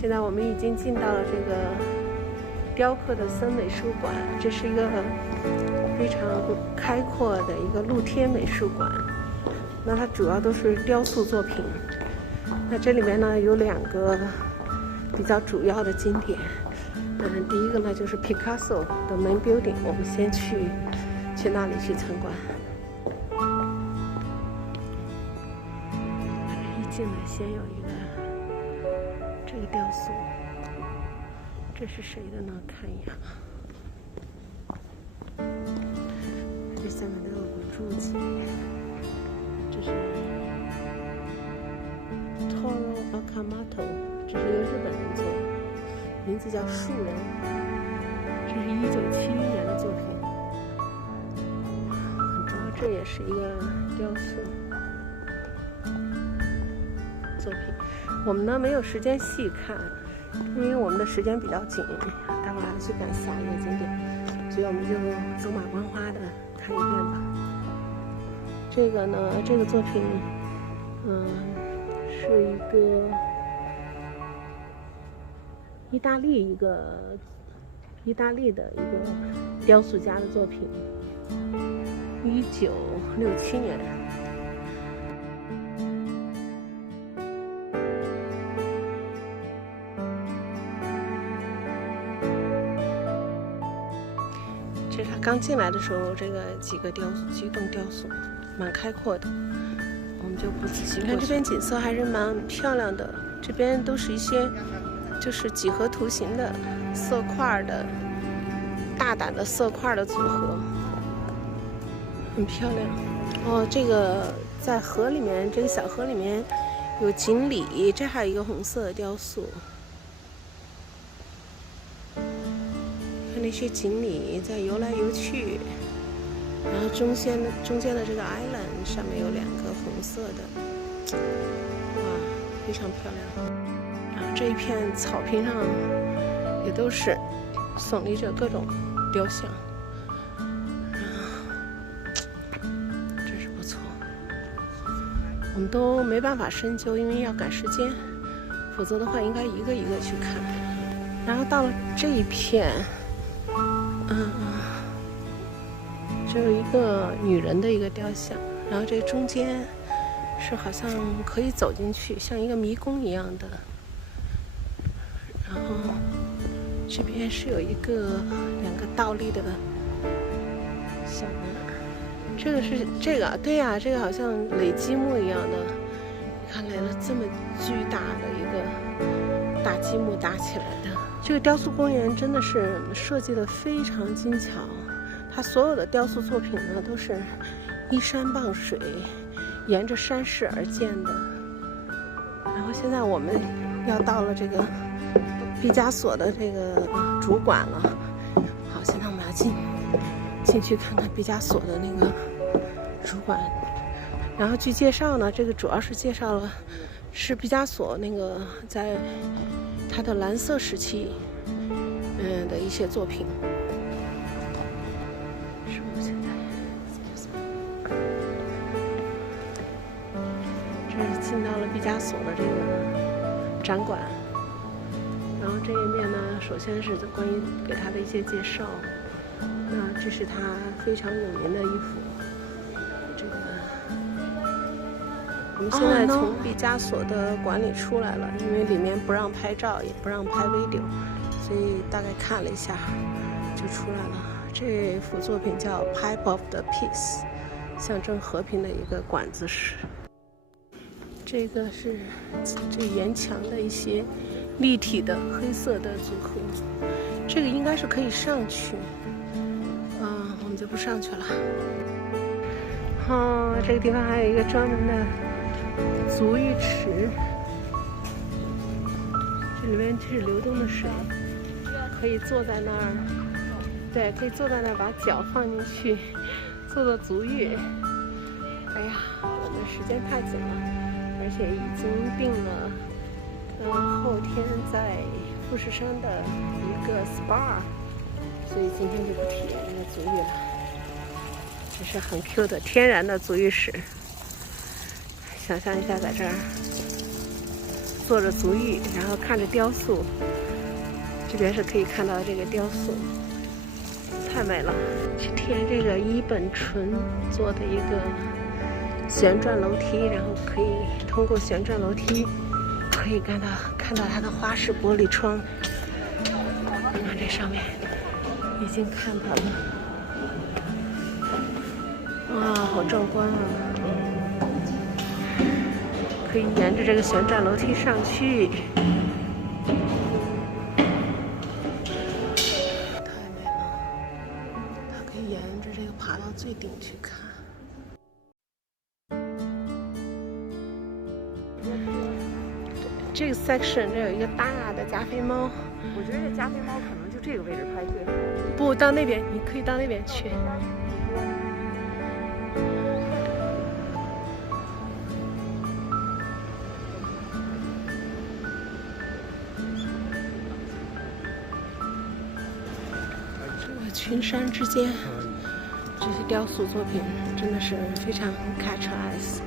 现在我们已经进到了这个雕刻的森美术馆，这是一个非常开阔的一个露天美术馆。那它主要都是雕塑作品。那这里面呢有2个比较主要的景点。第一个呢就是 Picasso 的 Main Building， 我们先去那里去参观。一进来先有一个这个雕塑，这是谁的呢？看一眼。这下面都有个注解，这是 Toro Okamoto， 这是一个日本人做的，名字叫树人。这是1971年的作品，很重要。这也是一个雕塑作品。我们呢没有时间细看，因为我们的时间比较紧，待会儿还要去赶下一个景点，所以我们就走马观花的看一遍吧。这个呢，这个作品，是一个意大利的一个雕塑家的作品，1967年。这是他刚进来的时候，这个几栋雕塑，蛮开阔的。我们就不仔细看，这边景色还是蛮漂亮的。这边都是一些就是几何图形的色块的大胆的色块的组合，很漂亮。哦，这个在河里面，这个小河里面有锦鲤，这还有一个红色的雕塑。看那些锦鲤在游来游去，然后中间的这个 island 上面有2个红色的，哇，非常漂亮。然后这一片草坪上也都是耸立着各种雕像，真是不错。我们都没办法深究，因为要赶时间，否则的话应该一个一个去看。然后到了这一片，这有一个女人的一个雕像，然后这中间是好像可以走进去，像一个迷宫一样的。然后这边是有2个倒立的小人，这个对呀，这个好像垒积木一样的。你看，垒了这么巨大的一个大积木搭起来的。这个雕塑公园真的是设计的非常精巧，它所有的雕塑作品呢都是依山傍水，沿着山势而建的。然后现在我们要到了这个毕加索的这个主馆了。好，现在我们要进去看看毕加索的那个主馆。然后据介绍呢，这个主要是介绍了是毕加索那个在他的蓝色时期的一些作品。是我们现在这是进到了毕加索的这个展馆。然后这一面呢，首先是关于给他的一些介绍。那这是他非常有名的一幅，这个我们现在从毕加索的馆里出来了，因为里面不让拍照，也不让拍 video， 所以大概看了一下就出来了。这幅作品叫 Pipe of the Peace， 象征和平的一个管子石。这个是这沿墙的一些立体的黑色的组合，这个应该是可以上去，我们就不上去了。这个地方还有一个专门的足浴池，这里面是流动的水，可以坐在那儿，对，可以坐在那儿把脚放进去，做足浴。哎呀，我们时间太紧了，而且已经订了后天在富士山的一个 SPA， 所以今天就不体验那个足浴了。这是很 Q 的天然的足浴室，想象一下在这儿坐着足浴，然后看着雕塑。这边是可以看到这个雕塑，太美了。去体验这个伊本纯做的一个旋转楼梯，然后可以通过旋转楼梯可以看到它的花式玻璃窗。看这上面已经看到了，哇，好壮观啊！可以沿着这个旋转楼梯上去，太美了。它可以沿着这个爬到最顶去看。这个 section 这有一个大的加菲猫，我觉得这加菲猫可能就这个位置拍最好。不到那边，你可以到那边去。这个群山之间，这些雕塑作品真的是非常 catch eyes。